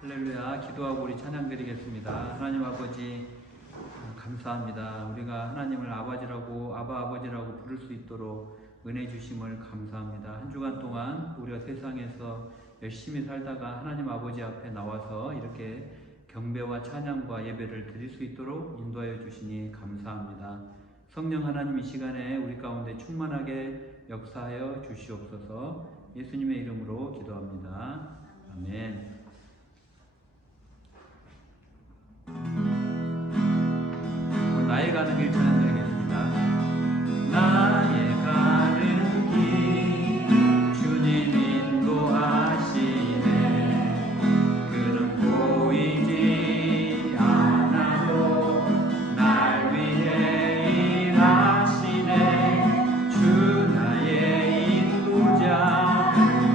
할렐루야. 기도하고 우리 찬양 드리겠습니다. 하나님 아버지 감사합니다. 우리가 하나님을 아버지라고 아버지라고 부를 수 있도록 은혜 주심을 감사합니다. 한 주간 동안 우리가 세상에서 열심히 살다가 하나님 아버지 앞에 나와서 이렇게 경배와 찬양과 예배를 드릴 수 있도록 인도하여 주시니 감사합니다. 성령 하나님 이 시간에 우리 가운데 충만하게 역사하여 주시옵소서. 예수님의 이름으로 기도합니다. 아멘. 나의 가는 길 찬양드리겠습니다. 나의 가는 길 주님 인도하시네. 그는 보이지 않아도 날 위해 일하시네. 주 나의 인도자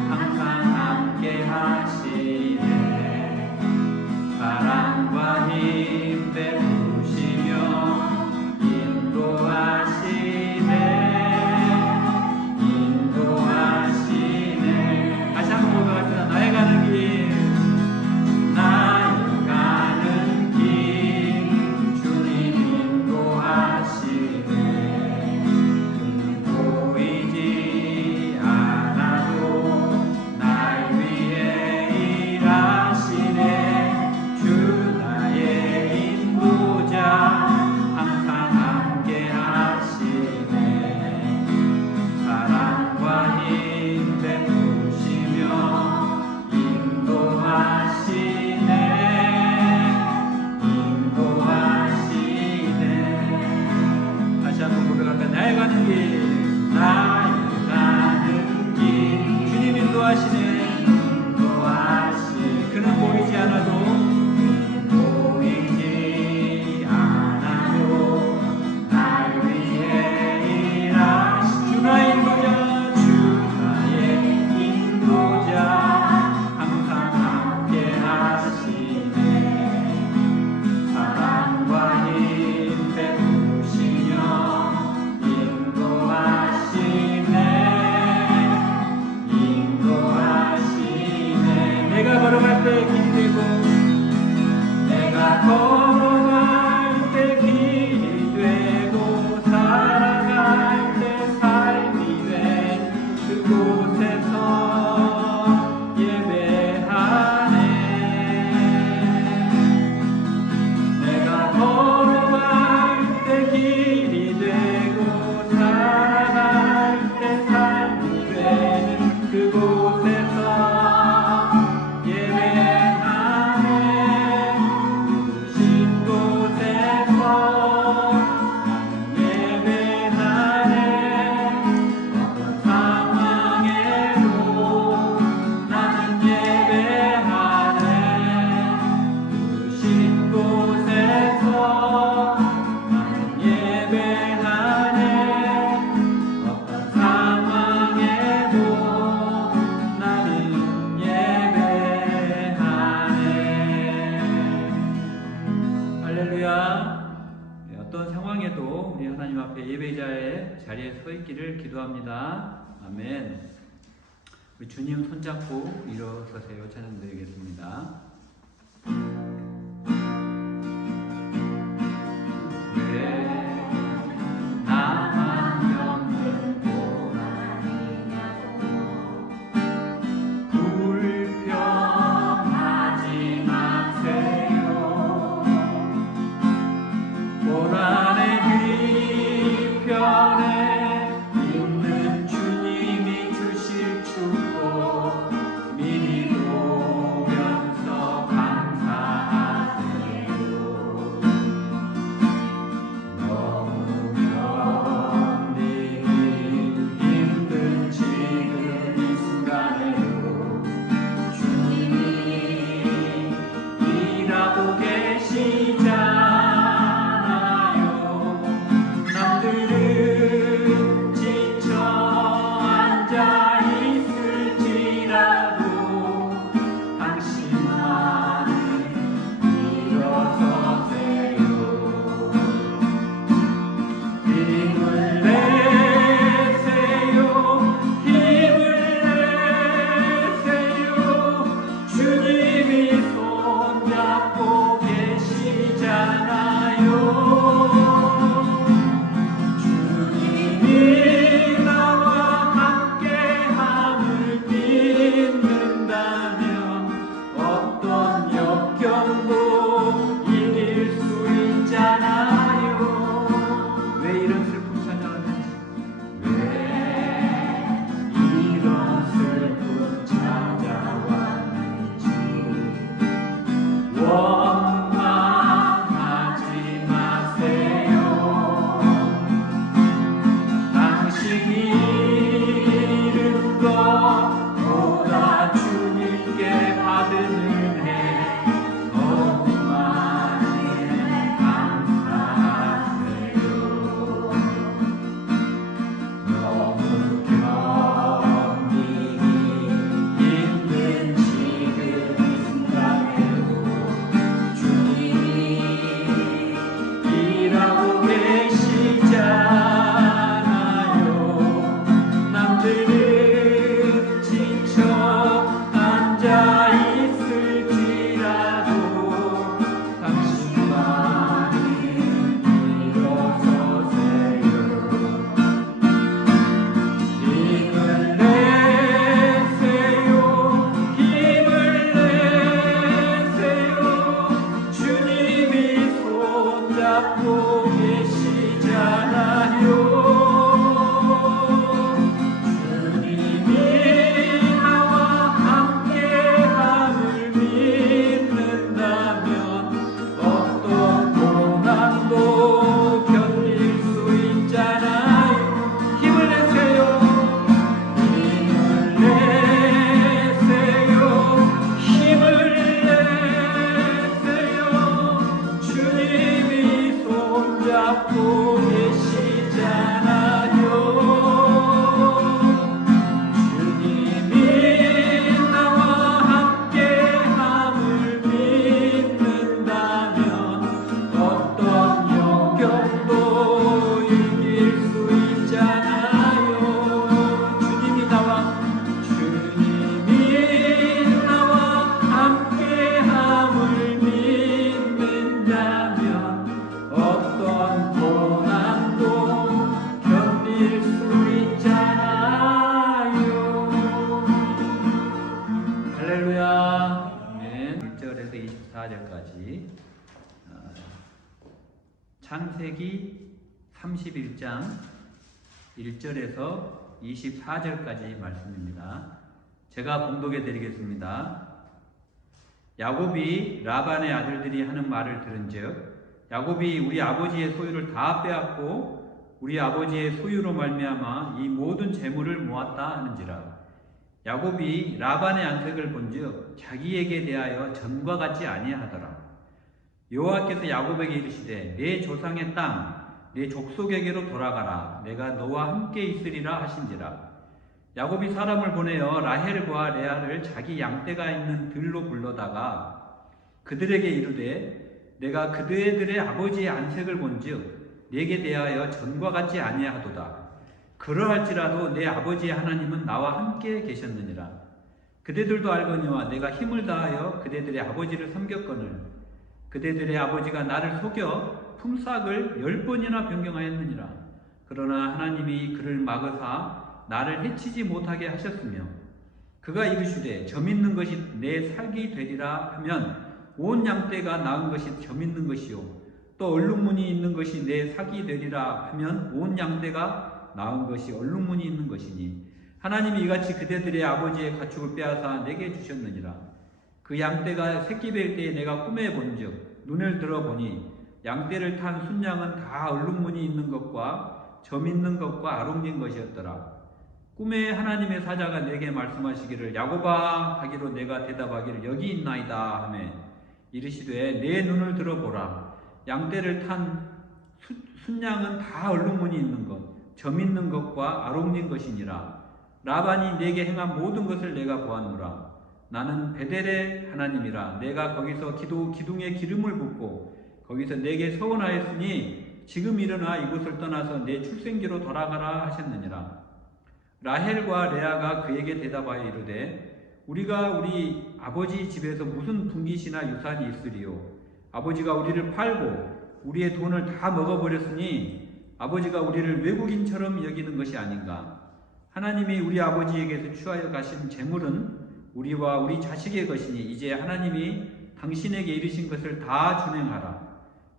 항상 함께 하시네. 사랑과 힘 베푸시며 자리에 서 있기를 기도합니다. 아멘. 우리 주님 손잡고 일어서세요. 찬양 드리겠습니다. 미리 보면서 감사 창세기 31장 1절에서 24절까지 말씀입니다. 제가 봉독해 드리겠습니다. 야곱이 라반의 아들들이 하는 말을 들은즉 야곱이 우리 아버지의 소유를 다 빼앗고 우리 아버지의 소유로 말미암아 이 모든 재물을 모았다 하는지라. 야곱이 라반의 안색을 본즉 자기에게 대하여 전과 같지 아니하더라. 여호와께서 야곱에게 이르시되 내 조상의 땅 내 족속에게로 돌아가라. 내가 너와 함께 있으리라 하신지라. 야곱이 사람을 보내어 라헬과 레아를 자기 양떼가 있는 들로 불러다가 그들에게 이르되 내가 그들의 아버지의 안색을 본즉 내게 대하여 전과 같지 아니하도다. 그러할지라도 내 아버지의 하나님은 나와 함께 계셨느니라. 그대들도 알거니와 내가 힘을 다하여 그대들의 아버지를 섬겼거늘 그대들의 아버지가 나를 속여 품삯을 10번이나 변경하였느니라. 그러나 하나님이 그를 막으사 나를 해치지 못하게 하셨으며 그가 이르시되 점 있는 것이 내 살기 되리라 하면 온 양떼가 낳은 것이 점 있는 것이요 또 얼룩무늬 있는 것이 내 살기 되리라 하면 온 양떼가 낳은 것이 얼룩무늬 있는 것이니 하나님이 이같이 그대들의 아버지의 가축을 빼앗아 내게 주셨느니라. 그 양떼가 새끼 뵐 때에 내가 꿈에 본즉 눈을 들어보니 양떼를 탄 순양은 다 얼룩무늬 있는 것과 점 있는 것과 아롱진 것이었더라. 꿈에 하나님의 사자가 내게 말씀하시기를 야곱아 하기로 내가 대답하기를 여기 있나이다 하며 이르시되 내 눈을 들어보라. 양떼를 탄 순양은 다 얼룩무늬 있는 것, 점 있는 것과 아롱진 것이니라. 라반이 내게 행한 모든 것을 내가 보았노라. 나는 베델의 하나님이라. 내가 거기서 기둥에 기름을 붓고 거기서 내게 서원하였으니 지금 일어나 이곳을 떠나서 내 출생지로 돌아가라 하셨느니라. 라헬과 레아가 그에게 대답하여 이르되 우리가 우리 아버지 집에서 무슨 분깃이나 유산이 있으리요. 아버지가 우리를 팔고 우리의 돈을 다 먹어버렸으니 아버지가 우리를 외국인처럼 여기는 것이 아닌가. 하나님이 우리 아버지에게서 취하여 가신 재물은 우리와 우리 자식의 것이니 이제 하나님이 당신에게 이르신 것을 다 준행하라.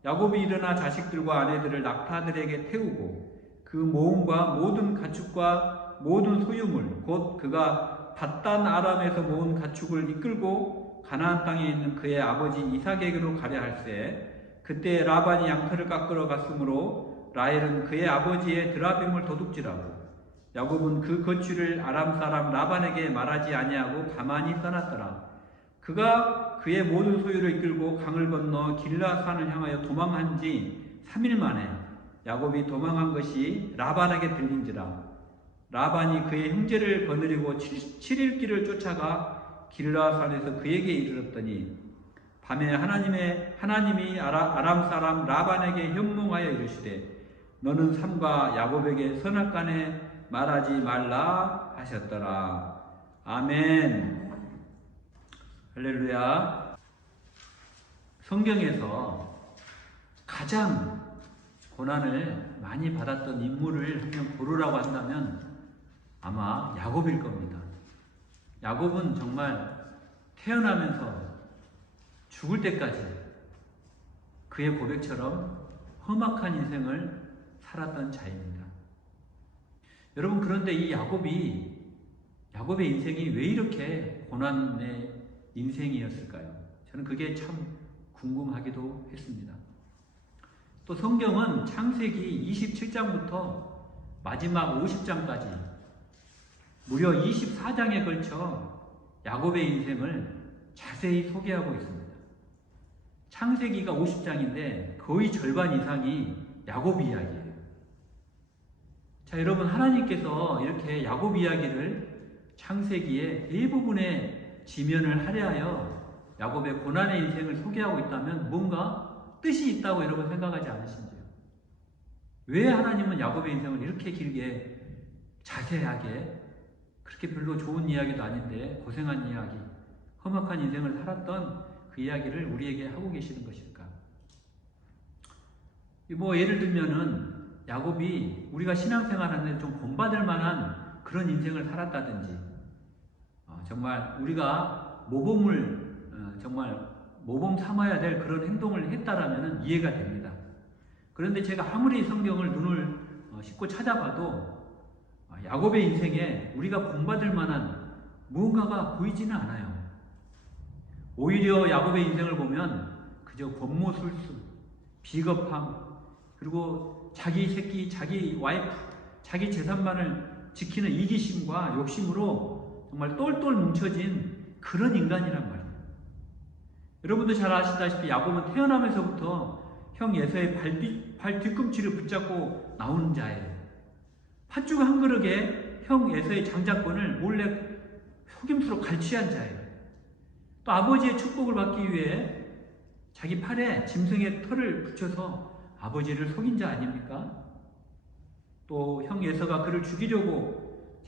야곱이 일어나 자식들과 아내들을 낙타들에게 태우고 그 모음과 모든 가축과 모든 소유물 곧 그가 밧단 아람에서 모은 가축을 이끌고 가나안 땅에 있는 그의 아버지 이삭에게로 가려 할세. 그때 라반이 양털을 깎으러 갔으므로 라헬은 그의 아버지의 드라빔을 도둑질하고 야곱은 그 거취를 아람 사람 라반에게 말하지 아니하고 가만히 떠났더라. 그가 그의 모든 소유를 이끌고 강을 건너 길라산을 향하여 도망한 지 3일 만에 야곱이 도망한 것이 라반에게 들린지라. 라반이 그의 형제를 거느리고 7일 길을 쫓아가 길라산에서 그에게 이르렀더니 밤에 하나님이 아람 사람 라반에게 현몽하여 이르시되 너는 삼가 야곱에게 선악간에 말하지 말라 하셨더라. 아멘. 할렐루야. 성경에서 가장 고난을 많이 받았던 인물을 한 명 고르라고 한다면 아마 야곱일 겁니다. 야곱은 정말 태어나면서 죽을 때까지 그의 고백처럼 험악한 인생을 살았던 자입니다. 여러분, 그런데 이 야곱의 인생이 왜 이렇게 고난의 인생이었을까요? 저는 그게 참 궁금하기도 했습니다. 또 성경은 창세기 27장부터 마지막 50장까지 무려 24장에 걸쳐 야곱의 인생을 자세히 소개하고 있습니다. 창세기가 50장인데 거의 절반 이상이 야곱 이야기예요. 자, 여러분, 하나님께서 이렇게 야곱 이야기를 창세기의 대부분의 지면을 할애하여 야곱의 고난의 인생을 소개하고 있다면 뭔가 뜻이 있다고 여러분 생각하지 않으신지요? 왜 하나님은 야곱의 인생을 이렇게 길게 자세하게 그렇게 별로 좋은 이야기도 아닌데 고생한 이야기, 험악한 인생을 살았던 그 이야기를 우리에게 하고 계시는 것일까? 예를 들면은 야곱이 우리가 신앙생활하는데 좀 본받을 만한 그런 인생을 살았다든지 정말 우리가 모범을 정말 모범 삼아야 될 그런 행동을 했다라면 이해가 됩니다. 그런데 제가 아무리 성경을 눈을 씻고 찾아봐도 야곱의 인생에 우리가 본받을 만한 무언가가 보이지는 않아요. 오히려 야곱의 인생을 보면 그저 권모술수, 비겁함, 그리고 자기 새끼, 자기 와이프, 자기 재산만을 지키는 이기심과 욕심으로 정말 똘똘 뭉쳐진 그런 인간이란 말이에요. 여러분도 잘 아시다시피 야곱은 태어나면서부터 형 에서의 발 뒤꿈치를 붙잡고 나오는 자예요. 팥죽 한 그릇에 형 에서의 장자권을 몰래 속임수로 갈취한 자예요. 또 아버지의 축복을 받기 위해 자기 팔에 짐승의 털을 붙여서 아버지를 속인 자 아닙니까? 또 형 에서가 그를 죽이려고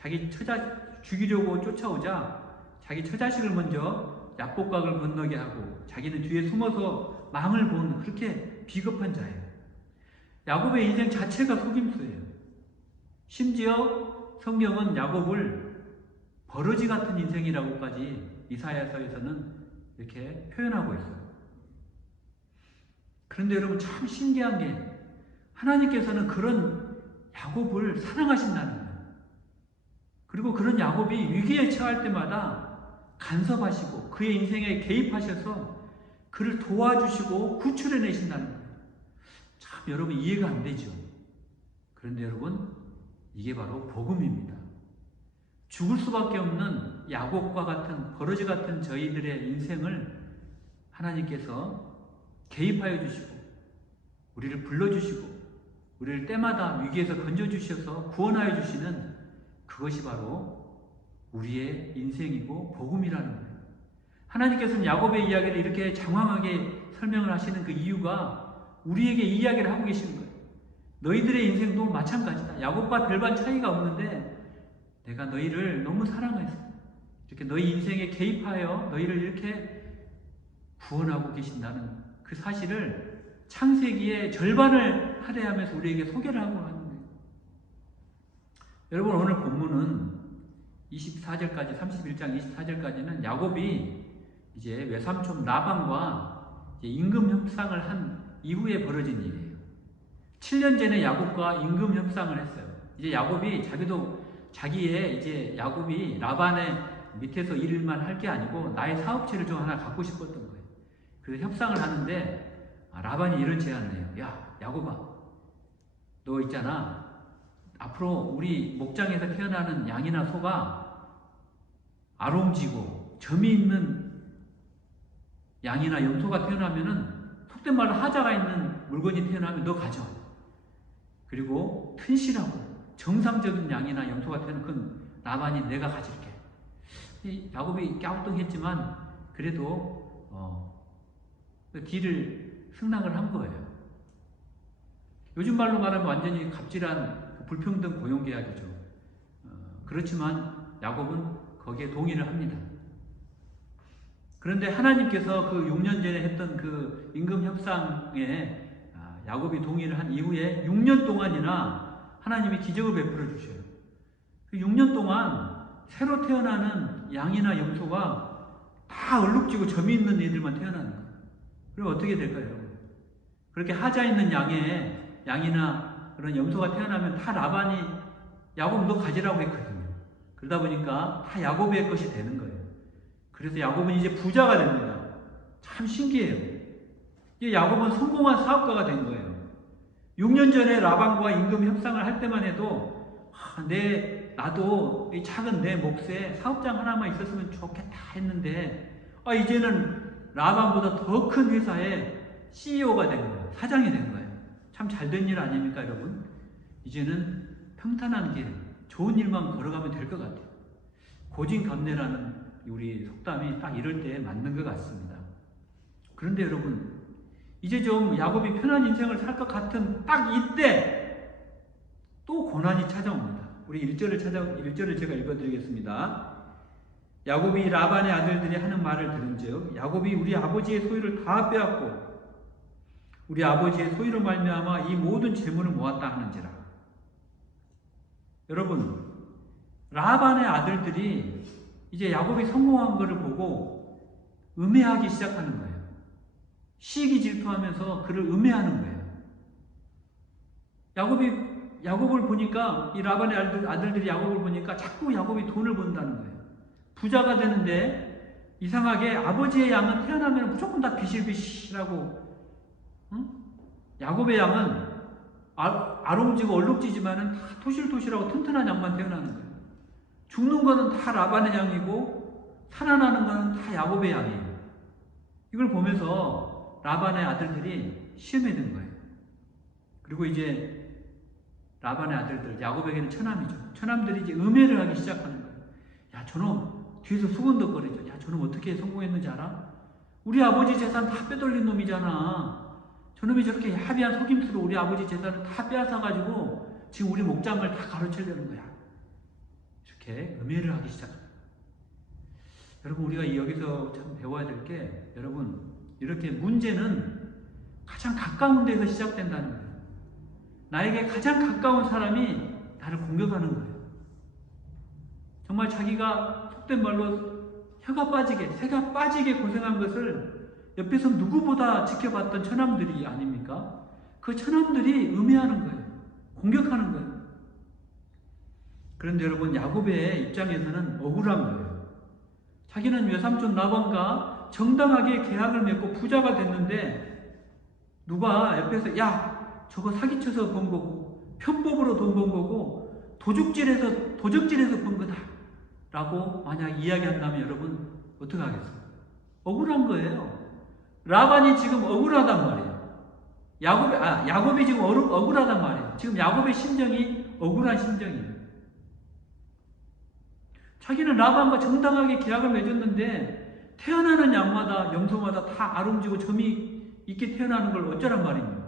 죽이려고 쫓아오자 자기 처자식을 먼저 약복강을 건너게 하고 자기는 뒤에 숨어서 망을 본 그렇게 비겁한 자예요. 야곱의 인생 자체가 속임수예요. 심지어 성경은 야곱을 버러지 같은 인생이라고까지 이사야서에서는 이렇게 표현하고 있어요. 그런데 여러분 참 신기한 게 하나님께서는 그런 야곱을 사랑하신다는 거예요. 그리고 그런 야곱이 위기에 처할 때마다 간섭하시고 그의 인생에 개입하셔서 그를 도와주시고 구출해 내신다는 거예요. 참 여러분 이해가 안 되죠. 그런데 여러분 이게 바로 복음입니다. 죽을 수밖에 없는 야곱과 같은 버러지 같은 저희들의 인생을 하나님께서 개입하여 주시고 우리를 불러주시고 우리를 때마다 위기에서 건져주셔서 구원하여 주시는 그것이 바로 우리의 인생이고 복음이라는 거예요. 하나님께서는 야곱의 이야기를 이렇게 장황하게 설명을 하시는 그 이유가 우리에게 이 이야기를 하고 계시는 거예요. 너희들의 인생도 마찬가지다. 야곱과 별반 차이가 없는데 내가 너희를 너무 사랑해서 이렇게 너희 인생에 개입하여 너희를 이렇게 구원하고 계신다는 그 사실을 창세기의 절반을 할애하면서 우리에게 소개를 하고 하는 거예요. 여러분 오늘 본문은 24절까지 31장 24절까지는 야곱이 이제 외삼촌 라반과 이제 임금 협상을 한 이후에 벌어진 일이에요. 7년 전에 야곱과 임금 협상을 했어요. 이제 야곱이 자기의 이제 야곱이 라반의 밑에서 일만 할 게 아니고 나의 사업체를 좀 하나 갖고 싶었던 거예요. 그래서 협상을 하는데 라반이 이런 제안을 해요. 야 야곱아, 너 있잖아. 앞으로 우리 목장에서 태어나는 양이나 소가 아롱지고 점이 있는 양이나 염소가 태어나면은 속된 말로 하자가 있는 물건이 태어나면 너 가져. 그리고 튼실하고 정상적인 양이나 염소가 태어나면 그건 라반이 내가 가질게. 야곱이 갸우뚱했지만 그래도 그 딜을 승낙을 한 거예요. 요즘 말로 말하면 완전히 갑질한 불평등 고용계약이죠. 그렇지만 야곱은 거기에 동의를 합니다. 그런데 하나님께서 그 6년 전에 했던 그 임금 협상에 야곱이 동의를 한 이후에 6년 동안이나 하나님이 기적을 베풀어 주셔요. 그 6년 동안 새로 태어나는 양이나 염소가 다 얼룩지고 점이 있는 애들만 태어나는 거예요. 그럼 어떻게 될까요? 그렇게 하자 있는 양이나 그런 염소가 태어나면 다 라반이 야곱 너 가지라고 했거든요. 그러다 보니까 다 야곱의 것이 되는 거예요. 그래서 야곱은 이제 부자가 됩니다. 참 신기해요. 이제 야곱은 성공한 사업가가 된 거예요. 6년 전에 라반과 임금 협상을 할 때만 해도 나도 이 작은 내 몫에 사업장 하나만 있었으면 좋겠다 했는데 이제는 라반보다 더 큰 회사의 CEO가 된 거예요. 사장이 된 거예요. 참 잘된 일 아닙니까 여러분? 이제는 평탄한 길, 좋은 일만 걸어가면 될 것 같아요. 고진감래라는 우리 속담이 딱 이럴 때 맞는 것 같습니다. 그런데 여러분 이제 좀 야곱이 편한 인생을 살 것 같은 딱 이때 또 고난이 찾아옵니다. 우리 1절을 제가 읽어드리겠습니다. 야곱이 라반의 아들들이 하는 말을 들은즉 야곱이 우리 아버지의 소유를 다 빼앗고 우리 아버지의 소유로 말미암아 이 모든 재물을 모았다 하는지라. 여러분 라반의 아들들이 이제 야곱이 성공한 것을 보고 음해하기 시작하는 거예요. 시기 질투하면서 그를 음해하는 거예요. 야곱을 보니까, 이 라반의 아들들이 야곱을 보니까 자꾸 야곱이 돈을 번다는 거예요. 부자가 되는데 이상하게 아버지의 양은 태어나면 무조건 다 비실비실하고, 응? 야곱의 양은 아롱지고 얼룩지지만은 다 토실토실하고 튼튼한 양만 태어나는 거예요. 죽는 거는 다 라반의 양이고 살아나는 거는 다 야곱의 양이에요. 이걸 보면서 라반의 아들들이 시험에 든 거예요. 그리고 이제 라반의 아들들, 야곱에게는 처남이죠. 처남들이 이제 음해를 하기 시작하는 거예요. 야, 저놈 뒤에서 수건덕거리죠. 야, 저놈 어떻게 성공했는지 알아? 우리 아버지 재산 다 빼돌린 놈이잖아. 저놈이 저렇게 야비한 속임수로 우리 아버지 재산을 다 빼앗아가지고 지금 우리 목장을 다 가로채려는 거야. 이렇게 음해를 하기 시작합니다. 여러분, 우리가 여기서 참 배워야 될 게, 여러분, 이렇게 문제는 가장 가까운 데서 시작된다는 거예요. 나에게 가장 가까운 사람이 나를 공격하는 거예요. 정말 자기가 속된 말로 혀가 빠지게, 새가 빠지게 고생한 것을 옆에서 누구보다 지켜봤던 처남들이 아닙니까? 그 처남들이 음해하는 거예요. 공격하는 거예요. 그런데 여러분, 야곱의 입장에서는 억울한 거예요. 자기는 외삼촌 라반과 정당하게 계약을 맺고 부자가 됐는데 누가 옆에서 야, 저거 사기쳐서 번 거고 편법으로 돈 번 거고 도적질해서 번 거다 라고 만약 이야기한다면 여러분 어떻게 하겠어요? 억울한 거예요. 라반이 지금 억울하단 말이에요. 야곱이 지금 억울하단 말이에요. 지금 야곱의 심정이 억울한 심정이에요. 자기는 라반과 정당하게 계약을 맺었는데 태어나는 양마다 염소마다 다 아름지고 점이 있게 태어나는 걸 어쩌란 말입니까?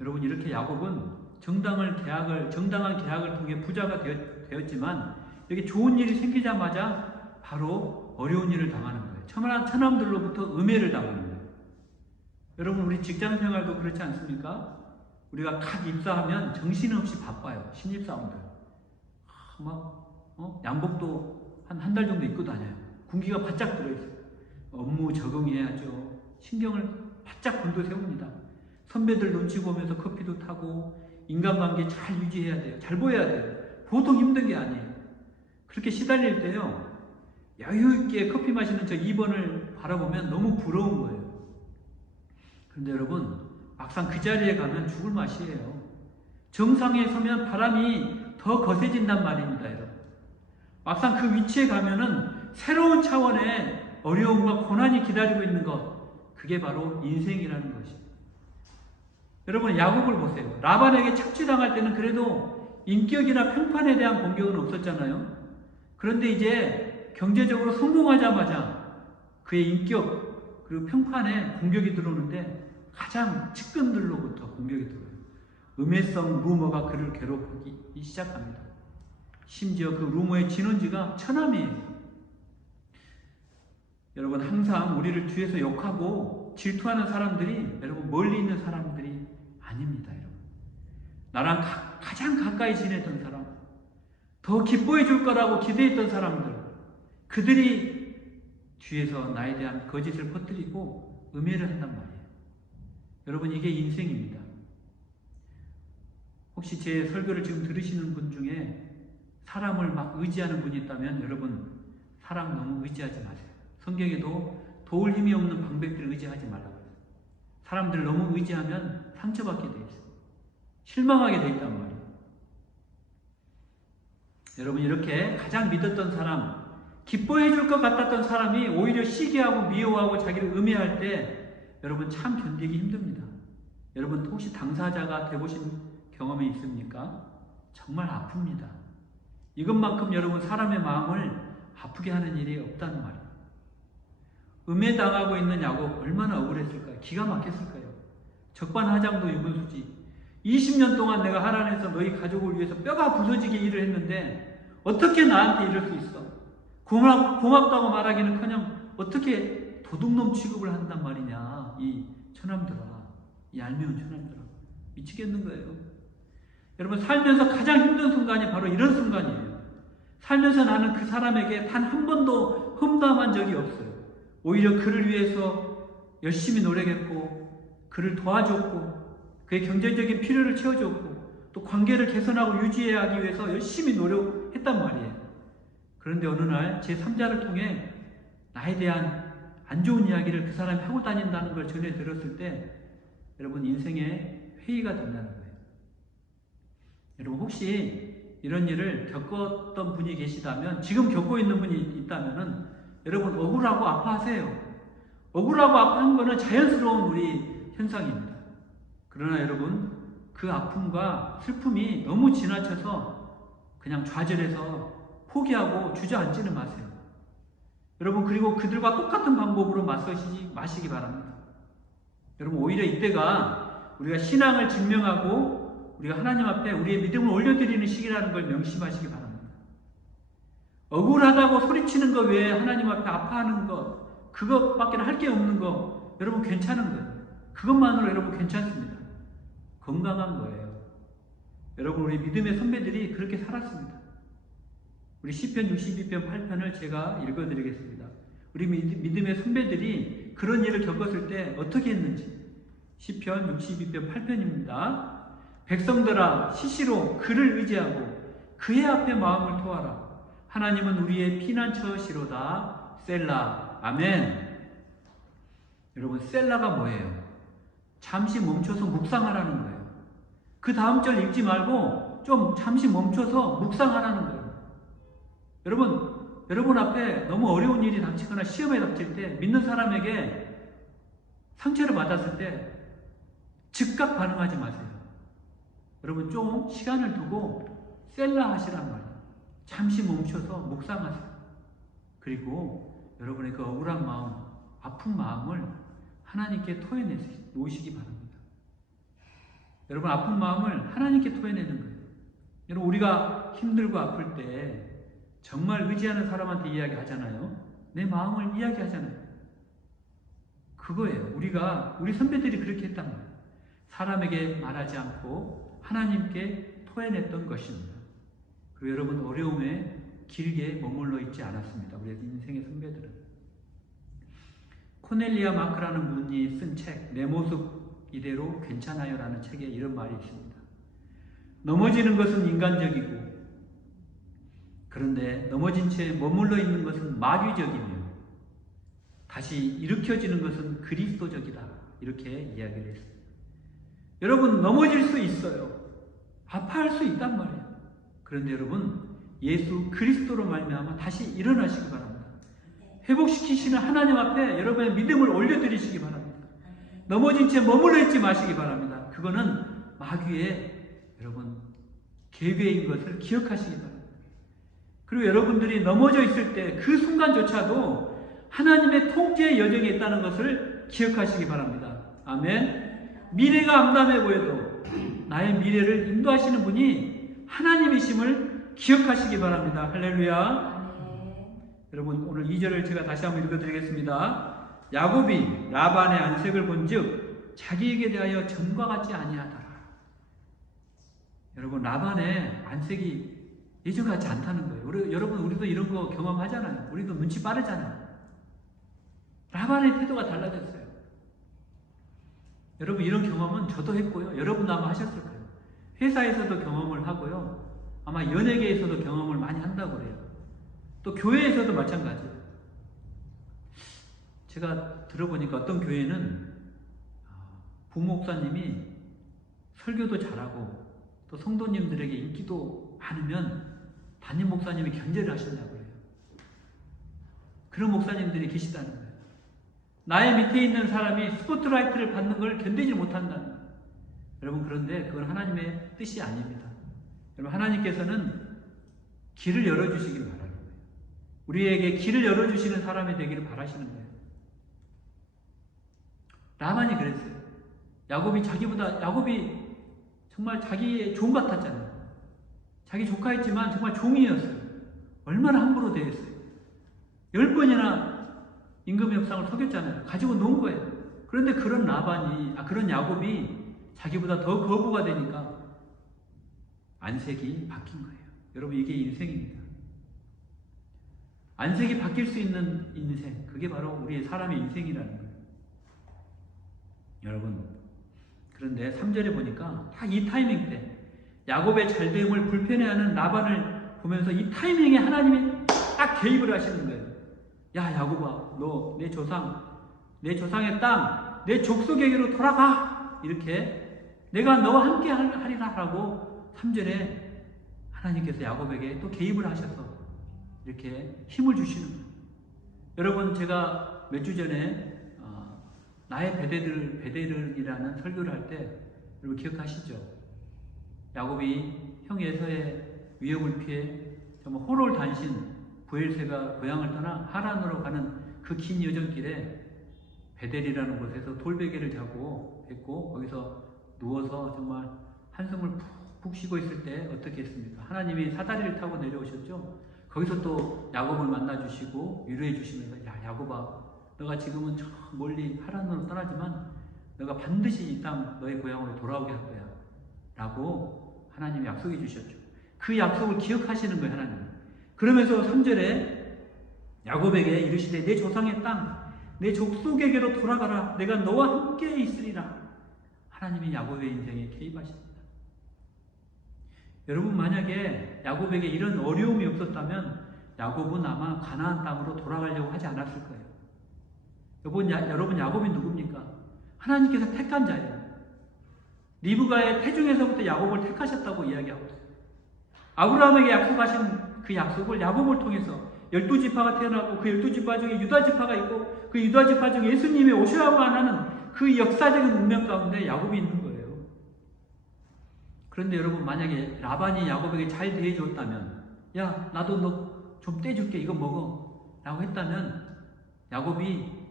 여러분, 이렇게 야곱은 정당한 계약을 통해 부자가 되었지만 이렇게 좋은 일이 생기자마자 바로 어려운 일을 당하는 거예요. 처남들로부터 음해를 당하는 거예요. 여러분, 우리 직장 생활도 그렇지 않습니까? 우리가 갓 입사하면 정신없이 바빠요. 신입사원들. 양복도 한 달 정도 입고 다녀요. 군기가 바짝 들어있어요. 업무 적응해야죠. 신경을 바짝 곤두세웁니다. 선배들 눈치 보면서 커피도 타고 인간관계 잘 유지해야 돼요. 잘 보여야 돼요. 보통 힘든 게 아니에요. 그렇게 시달릴 때요, 여유있게 커피 마시는 저 2번을 바라보면 너무 부러운 거예요. 그런데 여러분, 막상 그 자리에 가면 죽을 맛이에요. 정상에 서면 바람이 더 거세진단 말입니다, 여러분. 막상 그 위치에 가면은 새로운 차원의 어려움과 고난이 기다리고 있는 것, 그게 바로 인생이라는 것입니다. 여러분, 야곱을 보세요. 라반에게 착취당할 때는 그래도 인격이나 평판에 대한 공격은 없었잖아요. 그런데 이제 경제적으로 성공하자마자 그의 인격 그리고 평판에 공격이 들어오는데 가장 측근들로부터 공격이 들어요. 음해성 루머가 그를 괴롭히기 시작합니다. 심지어 그 루머의 진원지가 처남이에요. 여러분, 항상 우리를 뒤에서 욕하고 질투하는 사람들이 여러분 멀리 있는 사람들이 아닙니다. 여러분, 나랑 가장 가까이 지냈던 사람, 더 기뻐해 줄 거라고 기대했던 사람들, 그들이 뒤에서 나에 대한 거짓을 퍼뜨리고 음해를 한단 말이에요. 여러분, 이게 인생입니다. 혹시 제 설교를 지금 들으시는 분 중에 사람을 막 의지하는 분이 있다면 여러분, 사람 너무 의지하지 마세요. 성경에도 도울 힘이 없는 방백들을 의지하지 말라고 해요. 사람들 너무 의지하면 상처받게 돼 있어요. 실망하게 돼 있단 말이에요. 여러분, 이렇게 가장 믿었던 사람, 기뻐해 줄 것 같았던 사람이 오히려 시기하고 미워하고 자기를 음해할 때 여러분 참 견디기 힘듭니다. 여러분, 혹시 당사자가 되보신 경험이 있습니까? 정말 아픕니다. 이것만큼 여러분 사람의 마음을 아프게 하는 일이 없다는 말이에요. 음해당하고 있는 야곱 얼마나 억울했을까요? 기가 막혔을까요? 적반하장도 유분수지. 20년 동안 내가 하나님께서 너희 가족을 위해서 뼈가 부서지게 일을 했는데 어떻게 나한테 이럴 수 있어? 고맙다고 말하기는커녕 어떻게 도둑놈 취급을 한단 말이냐, 이 처남들아, 이 얄미운 처남들아. 미치겠는 거예요. 여러분, 살면서 가장 힘든 순간이 바로 이런 순간이에요. 살면서 나는 그 사람에게 단 한 번도 험담한 적이 없어요. 오히려 그를 위해서 열심히 노력했고 그를 도와줬고 그의 경제적인 필요를 채워줬고 또 관계를 개선하고 유지해야 하기 위해서 열심히 노력했단 말이에요. 그런데 어느 날 제3자를 통해 나에 대한 안 좋은 이야기를 그 사람이 하고 다닌다는 걸 전해 들었을 때 여러분 인생의 회의가 된다는 거예요. 여러분 혹시 이런 일을 겪었던 분이 계시다면 지금 겪고 있는 분이 있다면 여러분 억울하고 아파하세요. 억울하고 아파한 거는 자연스러운 우리 현상입니다. 그러나 여러분 그 아픔과 슬픔이 너무 지나쳐서 그냥 좌절해서 포기하고 주저앉지는 마세요. 여러분 그리고 그들과 똑같은 방법으로 맞서시지 마시기 바랍니다. 여러분 오히려 이때가 우리가 신앙을 증명하고 우리가 하나님 앞에 우리의 믿음을 올려드리는 시기라는 걸 명심하시기 바랍니다. 억울하다고 소리치는 것 외에 하나님 앞에 아파하는 것 그것밖에 할 게 없는 거 여러분 괜찮은 거예요. 그것만으로 여러분 괜찮습니다. 건강한 거예요. 여러분 우리 믿음의 선배들이 그렇게 살았습니다. 우리 시편 62편 8편을 제가 읽어드리겠습니다. 우리 믿음의 선배들이 그런 일을 겪었을 때 어떻게 했는지 시편 62편 8편입니다. 백성들아 시시로 그를 의지하고 그의 앞에 마음을 토하라. 하나님은 우리의 피난처시로다. 셀라. 아멘. 여러분 셀라가 뭐예요? 잠시 멈춰서 묵상하라는 거예요. 그 다음 절 읽지 말고 좀 잠시 멈춰서 묵상하라는 거예요. 여러분 앞에 너무 어려운 일이 닥치거나 시험에 닥칠 때 믿는 사람에게 상처를 받았을 때 즉각 반응하지 마세요. 여러분 좀 시간을 두고 셀라 하시란 말이에요. 잠시 멈춰서 묵상하세요. 그리고 여러분의 그 억울한 마음, 아픈 마음을 하나님께 토해놓으시기 바랍니다. 여러분 아픈 마음을 하나님께 토해내는 거예요. 여러분 우리가 힘들고 아플 때 정말 의지하는 사람한테 이야기하잖아요. 내 마음을 이야기하잖아요. 그거예요. 우리 선배들이 그렇게 했단 말이에요. 사람에게 말하지 않고 하나님께 토해냈던 것입니다. 그리고 여러분 어려움에 길게 머물러 있지 않았습니다. 우리 인생의 선배들은. 코넬리아 마크라는 분이 쓴 책, 내 모습 이대로 괜찮아요 라는 책에 이런 말이 있습니다. 넘어지는 것은 인간적이고 그런데 넘어진 채 머물러 있는 것은 마귀적이며 다시 일으켜지는 것은 그리스도적이다. 이렇게 이야기를 했습니다. 여러분 넘어질 수 있어요. 아파할 수 있단 말이에요. 그런데 여러분 예수 그리스도로 말미암아 다시 일어나시기 바랍니다. 회복시키시는 하나님 앞에 여러분의 믿음을 올려드리시기 바랍니다. 넘어진 채 머물러 있지 마시기 바랍니다. 그거는 마귀의 여러분 계획인 것을 기억하시기 바랍니다. 그리고 여러분들이 넘어져 있을 때 그 순간조차도 하나님의 통제의 여정에 있다는 것을 기억하시기 바랍니다. 아멘. 미래가 암담해 보여도 나의 미래를 인도하시는 분이 하나님이심을 기억하시기 바랍니다. 할렐루야. 여러분 오늘 2절을 제가 다시 한번 읽어드리겠습니다. 야곱이 라반의 안색을 본즉 자기에게 대하여 전과 같지 아니하더라. 여러분 라반의 안색이 예전 같지 않다는 거예요. 여러분 우리도 이런 거 경험하잖아요. 우리도 눈치 빠르잖아요. 라반의 태도가 달라졌어요. 여러분 이런 경험은 저도 했고요. 여러분도 아마 하셨을 거예요. 회사에서도 경험을 하고요. 아마 연예계에서도 경험을 많이 한다고 그래요. 또 교회에서도 마찬가지예요. 제가 들어보니까 어떤 교회는 부목사님이 설교도 잘하고 또 성도님들에게 인기도 많으면 담임 목사님이 견제를 하신다고 그래요. 그런 목사님들이 계시다는 거예요. 나의 밑에 있는 사람이 스포트라이트를 받는 걸 견디지 못한다는 거예요. 여러분 그런데 그건 하나님의 뜻이 아닙니다. 여러분 하나님께서는 길을 열어주시길 바라는 거예요. 우리에게 길을 열어주시는 사람이 되기를 바라시는 거예요. 라반이 그랬어요. 야곱이 정말 자기의 종 같았잖아요. 자기 조카였지만 정말 종이었어요. 얼마나 함부로 대했어요. 10번이나 임금의 협상을 속였잖아요. 가지고 논 거예요. 그런데 그런 야곱이 자기보다 더 거부가 되니까 안색이 바뀐 거예요. 여러분 이게 인생입니다. 안색이 바뀔 수 있는 인생, 그게 바로 우리의 사람의 인생이라는 거예요. 여러분 그런데 3절에 보니까 딱 이 타이밍 때 야곱의 잘됨을 불편해하는 라반을 보면서 이 타이밍에 하나님이 딱 개입을 하시는 거예요. 야 야곱아, 너 내 조상의 땅, 내 족속에게로 돌아가. 이렇게 내가 너와 함께 하리라 라고 3절에 하나님께서 야곱에게 또 개입을 하셔서 이렇게 힘을 주시는 거예요. 여러분, 제가 몇 주 전에 나의 베델이라는 설교를 할 때 여러분 기억하시죠? 야곱이 형 에서의 위협을 피해 정말 호롤 단신 부엘세가 고향을 떠나 하란으로 가는 그 긴 여정길에 베델이라는 곳에서 돌베개를 자고 했고, 거기서 누워서 정말 한숨을 푹 쉬고 있을 때 어떻게 했습니까? 하나님이 사다리를 타고 내려오셨죠? 거기서 또 야곱을 만나주시고 위로해 주시면서, 야 야곱아, 너가 지금은 저 멀리 하란으로 떠나지만 너가 반드시 이 땅 너의 고향으로 돌아오게 할 거야 라고 하나님이 약속해 주셨죠. 그 약속을 기억하시는 거예요, 하나님. 그러면서 3절에 야곱에게 이르시되 내 조상의 땅, 내 족속에게로 돌아가라. 내가 너와 함께 있으리라. 하나님이 야곱의 인생에 개입하십니다. 여러분, 만약에 야곱에게 이런 어려움이 없었다면 야곱은 아마 가나안 땅으로 돌아가려고 하지 않았을 거예요. 여러분, 야곱이 누굽니까? 하나님께서 택한 자예요. 리브가의 태중에서부터 야곱을 택하셨다고 이야기하고 있어요. 아브라함에게 약속하신 그 약속을 야곱을 통해서 12지파가 태어나고 그 12지파 중에 유다지파가 있고 그 유다지파 중에 예수님이 오셔야만 하는 그 역사적인 운명 가운데 야곱이 있는 거예요. 그런데 여러분, 만약에 라반이 야곱에게 잘 대해줬다면, 야 나도 너 좀 떼줄게, 이거 먹어 라고 했다면, 야곱이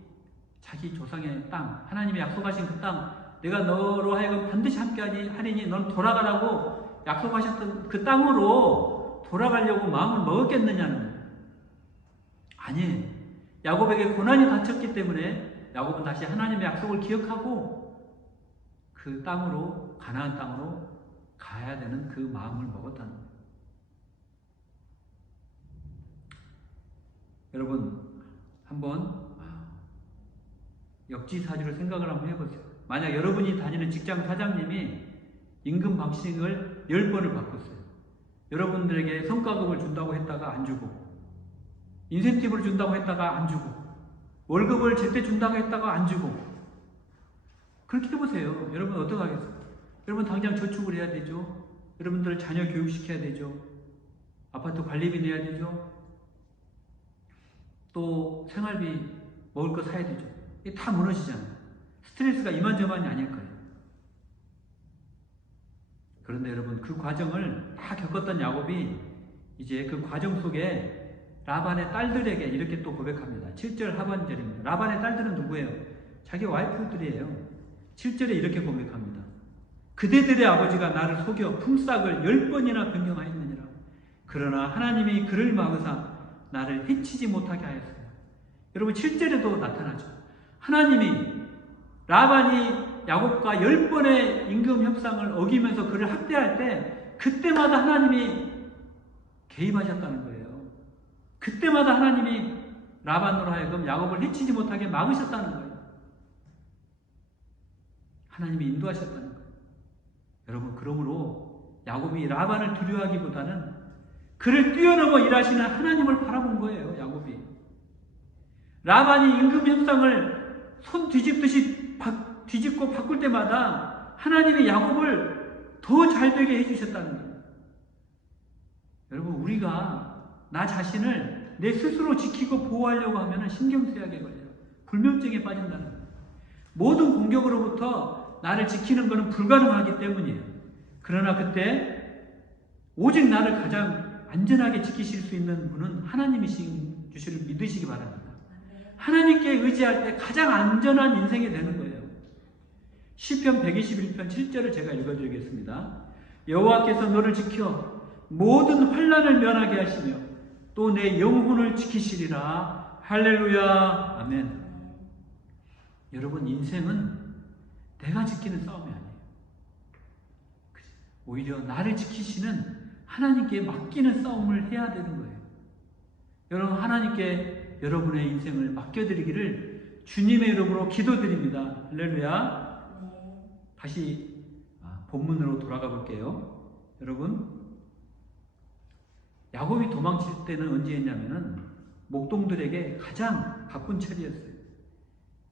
자기 조상의 땅, 하나님이 약속하신 그 땅, 내가 너로 하여금 반드시 함께 하리니 넌 돌아가라고 약속하셨던 그 땅으로 돌아가려고 마음을 먹었겠느냐는 거예요. 아니에요. 야곱에게 고난이 닥쳤기 때문에 야곱은 다시 하나님의 약속을 기억하고 그 땅으로, 가나안 땅으로 가야 되는 그 마음을 먹었다는 거예요. 여러분, 한번 역지사지로 생각을 한번 해보세요. 만약 여러분이 다니는 직장 사장님이 임금 박싱을 10번을 바꿨어요. 여러분들에게 성과급을 준다고 했다가 안 주고, 인센티브를 준다고 했다가 안 주고, 월급을 제때 준다고 했다가 안 주고, 그렇게 해보세요. 여러분 어떡하겠어요? 여러분 당장 저축을 해야 되죠. 여러분들 자녀 교육시켜야 되죠. 아파트 관리비 내야 되죠. 또 생활비, 먹을 거 사야 되죠. 이게 다 무너지잖아요. 스트레스가 이만저만이 아닐 거예요. 그런데 여러분, 그 과정을 다 겪었던 야곱이 이제 그 과정 속에 라반의 딸들에게 이렇게 또 고백합니다. 7절 하반절입니다. 라반의 딸들은 누구예요? 자기 와이프들이에요. 7절에 이렇게 고백합니다. 그대들의 아버지가 나를 속여 품삯을 10번이나 변경하였느니라. 그러나 하나님이 그를 막으사 나를 해치지 못하게 하였어요. 여러분, 7절에도 나타나죠. 하나님이, 라반이 야곱과 10번의 임금 협상을 어기면서 그를 학대할 때 그때마다 하나님이 개입하셨다는 거예요. 그때마다 하나님이 라반으로 하여금 야곱을 해치지 못하게 막으셨다는 거예요. 하나님이 인도하셨다는 거예요. 여러분, 그러므로 야곱이 라반을 두려워하기보다는 그를 뛰어넘어 일하시는 하나님을 바라본 거예요. 야곱이. 라반이 임금 협상을 손 뒤집듯이 뒤집고 바꿀 때마다 하나님이 야곱을 더 잘되게 해주셨다는 거예요. 여러분, 우리가 나 자신을 내 스스로 지키고 보호하려고 하면 신경쇠약에 걸려요. 불면증에 빠진다는 거예요. 모든 공격으로부터 나를 지키는 것은 불가능하기 때문이에요. 그러나 그때 오직 나를 가장 안전하게 지키실 수 있는 분은 하나님이신 주시를 믿으시기 바랍니다. 하나님께 의지할 때 가장 안전한 인생이 되는 거예요. 시편 121편 7절을 제가 읽어드리겠습니다. 여호와께서 너를 지켜 모든 환난을 면하게 하시며 또 내 영혼을 지키시리라. 할렐루야. 아멘. 여러분, 인생은 내가 지키는 싸움이 아니에요. 오히려 나를 지키시는 하나님께 맡기는 싸움을 해야 되는 거예요. 여러분, 하나님께 여러분의 인생을 맡겨드리기를 주님의 이름으로 기도드립니다. 할렐루야. 다시 본문으로 돌아가 볼게요. 여러분, 야곱이 도망칠 때는 언제였냐면은 목동들에게 가장 바쁜 철이었어요.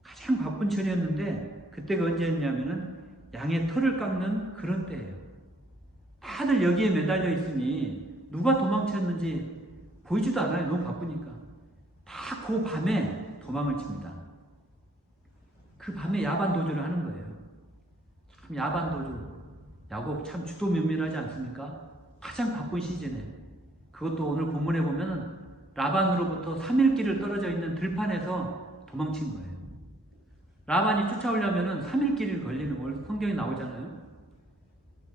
가장 바쁜 철이었는데 그때가 언제였냐면은 양의 털을 깎는 그런 때예요. 다들 여기에 매달려 있으니 누가 도망쳤는지 보이지도 않아요. 너무 바쁘니까. 다 그 밤에 도망을 칩니다. 그 밤에 야반 도주를 하는 거예요. 참 야반 도주. 야곱 참 주도 면밀하지 않습니까? 가장 바쁜 시즌에. 그것도 오늘 본문에 보면은 라반으로부터 3일 길을 떨어져 있는 들판에서 도망친 거예요. 라반이 쫓아오려면은 3일 길을 걸리는 걸 성경에 나오잖아요.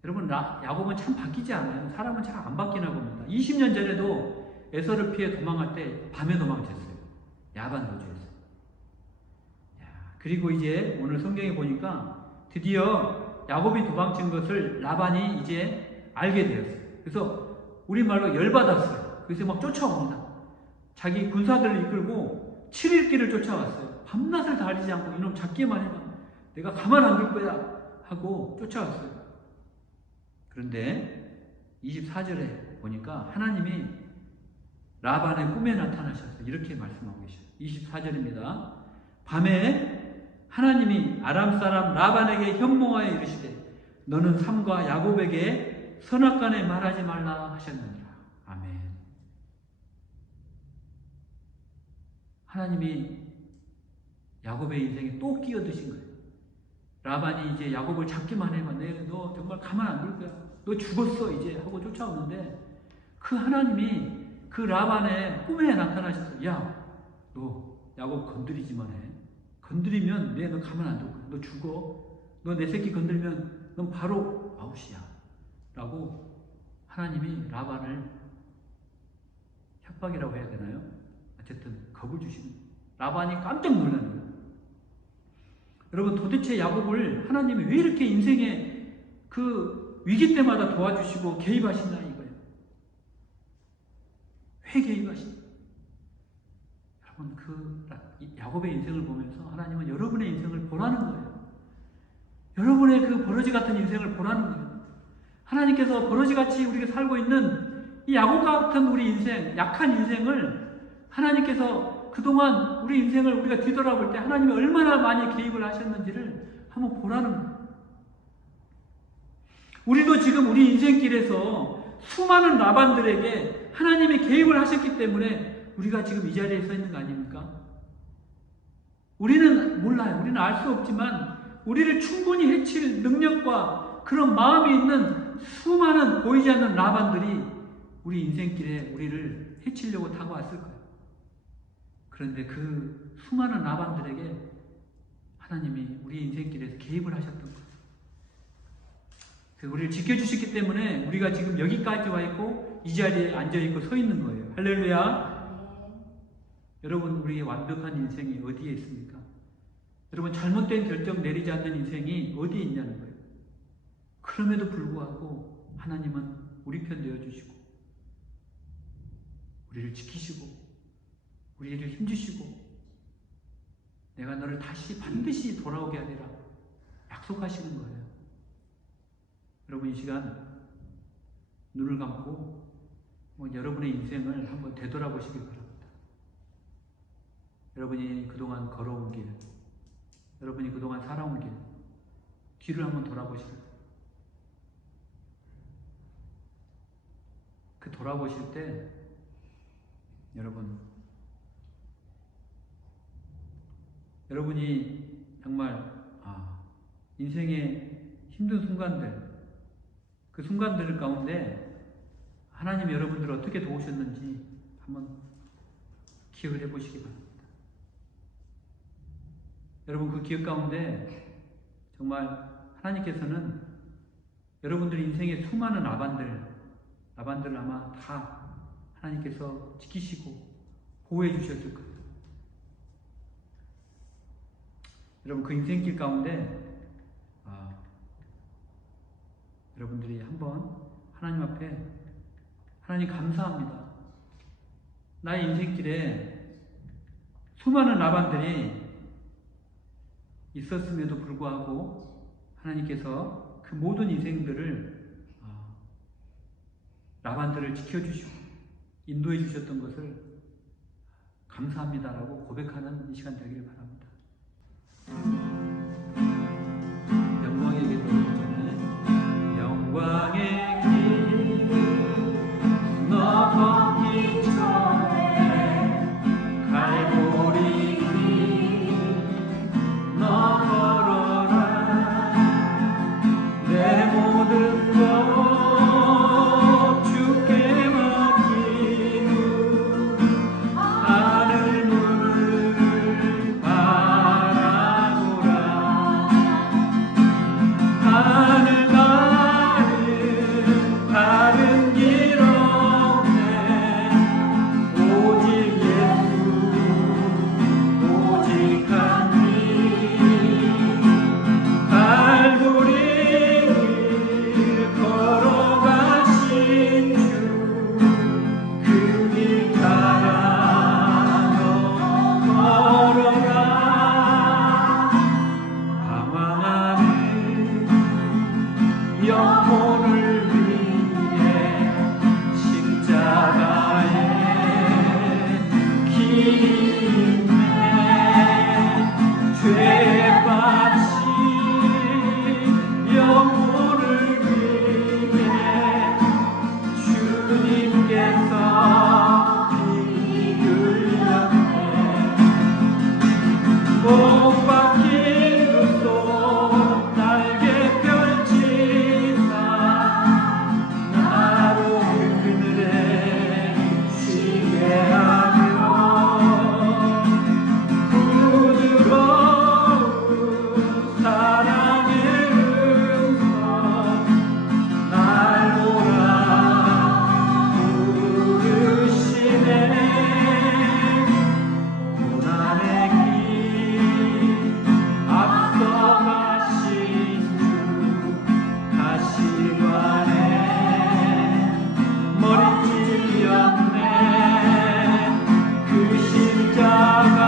여러분, 야곱은 참 바뀌지 않아요. 사람은 잘 안 바뀌나 봅니다. 20년 전에도 에서를 피해 도망할 때 밤에 도망쳤어요. 야반 도주에서. 그리고 이제 오늘 성경에 보니까 드디어 야곱이 도망친 것을 라반이 이제 알게 되었어요. 그래서 우리말로 열받았어요. 그래서 막 쫓아옵니다. 자기 군사들을 이끌고 7일 길을 쫓아왔어요. 밤낮을 다리지 않고 이놈 잡기만 해봐. 내가 가만 안 둘 거야 하고 쫓아왔어요. 그런데 24절에 보니까 하나님이 라반의 꿈에 나타나셔서 이렇게 말씀하고 계셔요. 24절입니다. 밤에 하나님이 아람 사람 라반에게 현몽하여 이르시되 너는 삼과 야곱에게 선악간에 말하지 말라 하셨느니라. 아멘. 하나님이 야곱의 인생에 또 끼어드신 거예요. 라반이 이제 야곱을 잡기만 해봐. 너 정말 가만 안 둘 거야. 너 죽었어 이제 하고 쫓아오는데 그 하나님이 그 라반의 꿈에 나타나셔서 야, 너 야곱 건드리지만 해. 건드리면 너 가만 안 둘 거야. 너 죽어. 너 내 새끼 건드리면 넌 바로 아웃이야. 라고 하나님이 라반을 협박이라고 해야 되나요? 어쨌든 겁을 주시는 라반이 깜짝 놀라는 거예요. 여러분, 도대체 야곱을 하나님이 왜 이렇게 인생에 그 위기 때마다 도와주시고 개입하시나 이거예요. 왜 개입하시나? 여러분, 그 야곱의 인생을 보면서 하나님은 여러분의 인생을 보라는 거예요. 여러분의 그 버러지 같은 인생을 보라는 거예요. 하나님께서 버러지같이 우리가 살고 있는 이 야곱 같은 우리 인생, 약한 인생을 하나님께서 그동안 우리 인생을 우리가 뒤돌아볼 때 하나님이 얼마나 많이 개입을 하셨는지를 한번 보라는 거예요. 우리도 지금 우리 인생길에서 수많은 라반들에게 하나님이 개입을 하셨기 때문에 우리가 지금 이 자리에 서 있는 거 아닙니까? 우리는 몰라요. 우리는 알 수 없지만 우리를 충분히 해칠 능력과 그런 마음이 있는 수많은 보이지 않는 라반들이 우리 인생길에 우리를 해치려고 다가왔을 거예요. 그런데 그 수많은 라반들에게 하나님이 우리 인생길에서 개입을 하셨던 거예요. 우리를 지켜주셨기 때문에 우리가 지금 여기까지 와 있고 이 자리에 앉아있고 서 있는 거예요. 할렐루야. 여러분, 우리의 완벽한 인생이 어디에 있습니까? 여러분, 잘못된 결정 내리지 않는 인생이 어디에 있냐는 거예요. 그럼에도 불구하고 하나님은 우리 편 되어주시고 우리를 지키시고 우리를 힘주시고 내가 너를 다시 반드시 돌아오게 하리라 약속하시는 거예요. 여러분, 이 시간 눈을 감고 여러분의 인생을 한번 되돌아보시기 바랍니다. 여러분이 그동안 걸어온 길, 여러분이 그동안 살아온 길, 뒤를 한번 돌아보시라. 그 돌아보실 때 여러분이 정말 인생의 힘든 순간들, 그 순간들 가운데 하나님 여러분들을 어떻게 도우셨는지 한번 기억을 해보시기 바랍니다. 여러분, 그 기억 가운데 정말 하나님께서는 여러분들 인생의 수많은 라반들을 아마 다 하나님께서 지키시고 보호해 주셨을 거예요. 여러분, 그 인생길 가운데 여러분들이 한번 하나님 앞에 하나님 감사합니다. 나의 인생길에 수많은 라반들이 있었음에도 불구하고 하나님께서 그 모든 인생들을 라반들을 지켜주시고 인도해 주셨던 것을 감사합니다라고 고백하는 이 시간 되기를 바랍니다. 영광의 길 전에 영광의 길 너 걷기 전에 갈보리 길 너 걸어라 내 모든 것 주께 맡기고 하늘 문을 바라보라 하늘 나는 다른 길 없네 오직 예수 오직 한 길 갈보리 길 걸어가신 주 그 길 따라 너 걸어가 방황하는 영혼을 위해 십자가에 길이 있네 죄에 빠진 영혼을 위해 주님께서 피 흘렸네 못 박힌 두 손 날개 펼치사 나로 그늘에 쉬게 하며 부드러운 사랑의 음성 날 오라 부르시네 고난의 길 앞서가신 주 가시관에 머리 찔렸네 그 십자가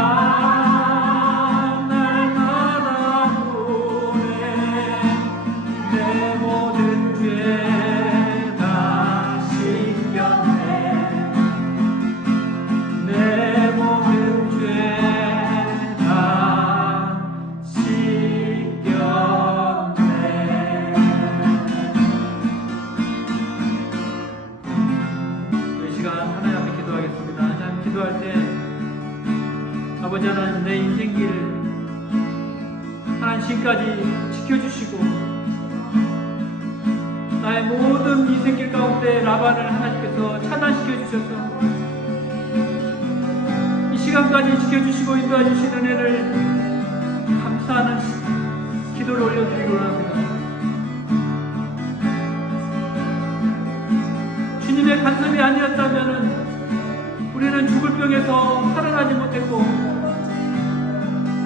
날마다 보내 내 모든 죄 다 씻겼네 내 모든 죄 다 씻겼네. 이 시간 하나님 앞에 기도하겠습니다. 하나님 기도할 때 아버지 하나님 내 인생길 하나님 지금까지 지켜주시고 나의 모든 인생길 가운데 라반을 하나님께서 차단시켜 주셔서 이 시간까지 지켜주시고 인도해 주신 은혜를 감사하는 기도를 올려드리고 합니다. 주님의 간섭이 아니었다면 우리는 죽을 병에서 살아나지 못했고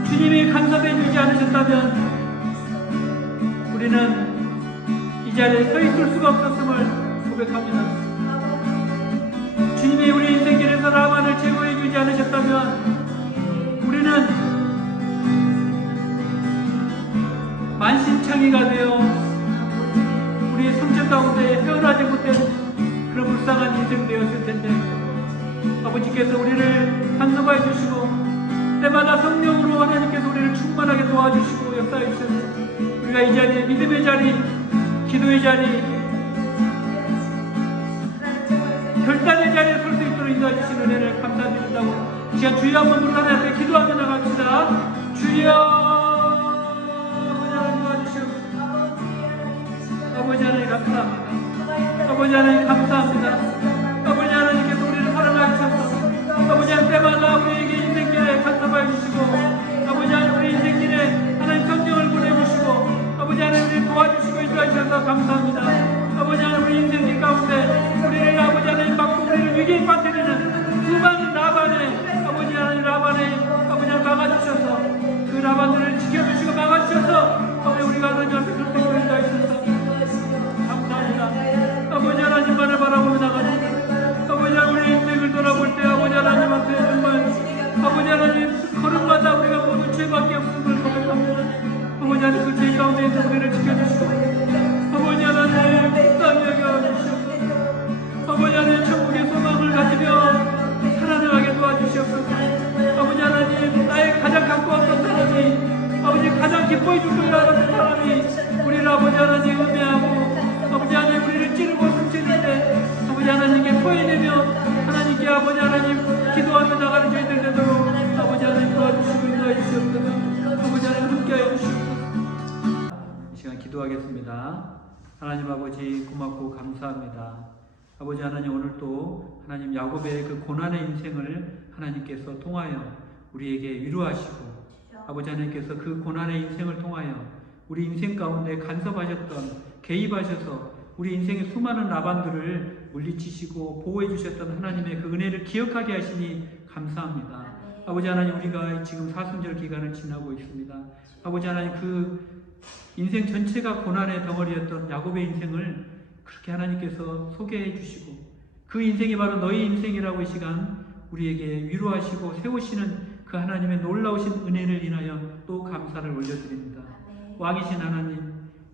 주님이 간섭해 주지 않으셨다면 우리는 이 자리에 서 있을 수가 없었음을 고백합니다. 주님이 우리 인생길에서 라반을 제거해 주지 않으셨다면 우리는 만신창이가 되어 우리의 성체 가운데 헤어나지 못한 그런 불쌍한 인생 되었을 텐데 아버지께서 우리를 간섭하여 주시고 때마다 성령으로 하나님께서 우리를 충만하게 도와주시고 역사해 주셔서 우리가 이 자리에 믿음의 자리, 기도의 자리, 결단의 자리에 설 수 있도록 인도해 주신 은혜를 감사드린다고 이 시간 주여 한번 부르고 하나님 앞에 기도하며 나갑시다. 주여 아버지 하나님 도와주시고 아버지 하나님 감사합니다. 아버지 하나님 감사합니다. 아버지 하나님께서 우리를 사랑하여 주셔서 아버지 하나님 때마다 우리에게 인생길에 간섭하여 주시고 아버지 하나님 우리 인생길에 하나님 성령을 보내주시고 아버지 하나님 우리를 도와주시고 인도해 주셔서 감사합니다. 아버지 하나님 우리 인생길 가운데 우리를 아버지 하나님 막고 우리를 위기에 빠뜨리는 수많은 라반의 아버지 하나님 아버지 하나님 막아주셔서 그 라반들을 지켜주시고 막아주셔서 아버지 우리가 하나님 앞에 그렇게 인도해 주셔서 감사합니다. 아버지 하나님만을 바라보며 나가자. 기뻐해 줄 거야 하는 사람이 우리를 아버지 하나님 음해하고 아버지 하나님 우리를 찌르고 숨치는 때 아버지 하나님께 포위되며 하나님께 아버지 하나님 기도하며 나가는 저희들 되도록 아버지 하나님 도와주시고 인도해 주시옵소서. 아버지 하나님 함께하여 주시옵소서. 이 시간 기도하겠습니다. 하나님 아버지 고맙고 감사합니다. 아버지 하나님 오늘 또 하나님 야곱의 그 고난의 인생을 하나님께서 통하여 우리에게 위로하시고 아버지 하나님께서 그 고난의 인생을 통하여 우리 인생 가운데 간섭하셨던 개입하셔서 우리 인생의 수많은 나반들을 물리치시고 보호해 주셨던 하나님의 그 은혜를 기억하게 하시니 감사합니다. 아버지 하나님 우리가 지금 사순절 기간을 지나고 있습니다. 아버지 하나님 그 인생 전체가 고난의 덩어리였던 야곱의 인생을 그렇게 하나님께서 소개해 주시고 그 인생이 바로 너희 인생이라고 이 시간 우리에게 위로하시고 세우시는 그 하나님의 놀라우신 은혜를 인하여 또 감사를 올려드립니다. 왕이신 하나님, 이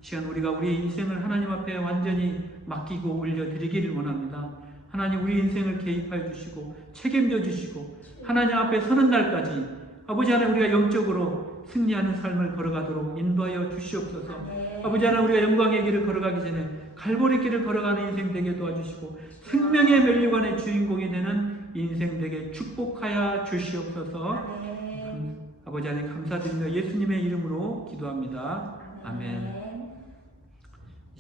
시간 우리가 우리의 인생을 하나님 앞에 완전히 맡기고 올려드리기를 원합니다. 하나님 우리 인생을 개입하여 주시고 책임져 주시고 하나님 앞에 서는 날까지 아버지 하나님 우리가 영적으로 승리하는 삶을 걸어가도록 인도하여 주시옵소서. 아버지 하나님 우리가 영광의 길을 걸어가기 전에 갈보리 길을 걸어가는 인생 되게 도와주시고 생명의 면류관의 주인공이 되는 인생 되게 축복하여 주시옵소서. 아버지 하나님 감사드리며 예수님의 이름으로 기도합니다. 아멘.